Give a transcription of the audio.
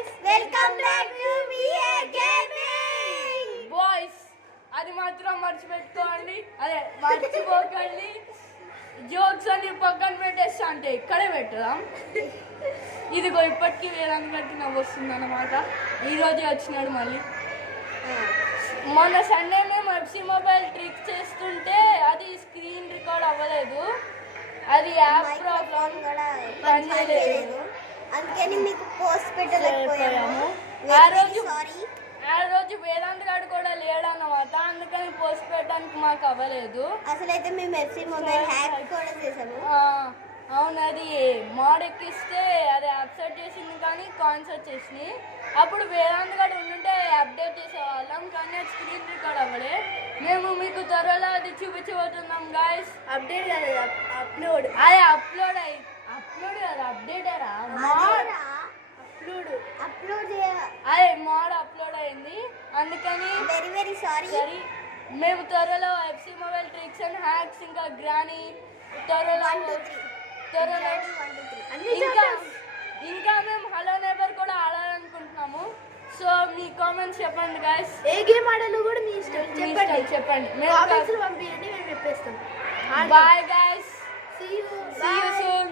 guys, welcome back to VA Gaming. Boys, అది మాత్రం మర్చిపోకండి. జోక్స్ అన్ని పక్కన పెట్టేస్తా అంటే ఇక్కడే పెట్టదాం. ఇదిగో ఇప్పటికీ వేలాంటి బట్టి నవ్వు వస్తుంది అన్నమాట. ఈరోజే వచ్చినాడు మళ్ళీ. మొన్న సండే మేము ఎఫ్సి మొబైల్ ట్రిక్ చేస్తుంటే అది స్క్రీన్ రికార్డ్ అవ్వలేదు. అది యాప్ ప్రాబ్లం పనిచేయలేదు. అందుకని మీకు పోస్ట్ పెట్టలేకపోయాము. ఆ రోజు వేదాంత్ గారు కూడా లేడన్నమాట. అందుకని పోస్ట్ పెట్టడానికి మాకు అవ్వలేదు. అసలైతే మేము ఎఫ్సి మొబైల్ హ్యాక్ కూడా చేసాము. అవును, అది మోడ్ ఎక్కిస్తే అది అప్సెట్ చేసింది కానీ కాయిన్స్ వచ్చేసినాయి. అప్పుడు వేదాంత్ గారు ఉండుంటే అప్డేట్ చేసేవాళ్ళం, కానీ అది స్క్రీన్ రికార్డ్ అవ్వలే. మేము మీకు త్వరలో అది చూపించబోతున్నాం గాయస్. అప్డేట్ కాదు, అప్లోడ్. అదే అప్లోడ్ కదా, అప్డేట్ అయ్యారా? అదే మోడ్ అప్లోడ్ అయింది. అందుకని వెరీ సారీ. మేము త్వరలో FC mobile tricks and hacks ఇంకా గ్రానీ త్వరలో ఇంకా మేము హలో నేబర్ కూడా ఆడాలనుకుంటున్నాము. సో మీ కామెంట్స్ చెప్పండి గాయస్. ఏ గేమ్ ఆడాలో కూడా మీ ఇష్టం చెప్పండి. మేము పంపించండి, మేము చెప్పేస్తాం. Bye guys, See you soon.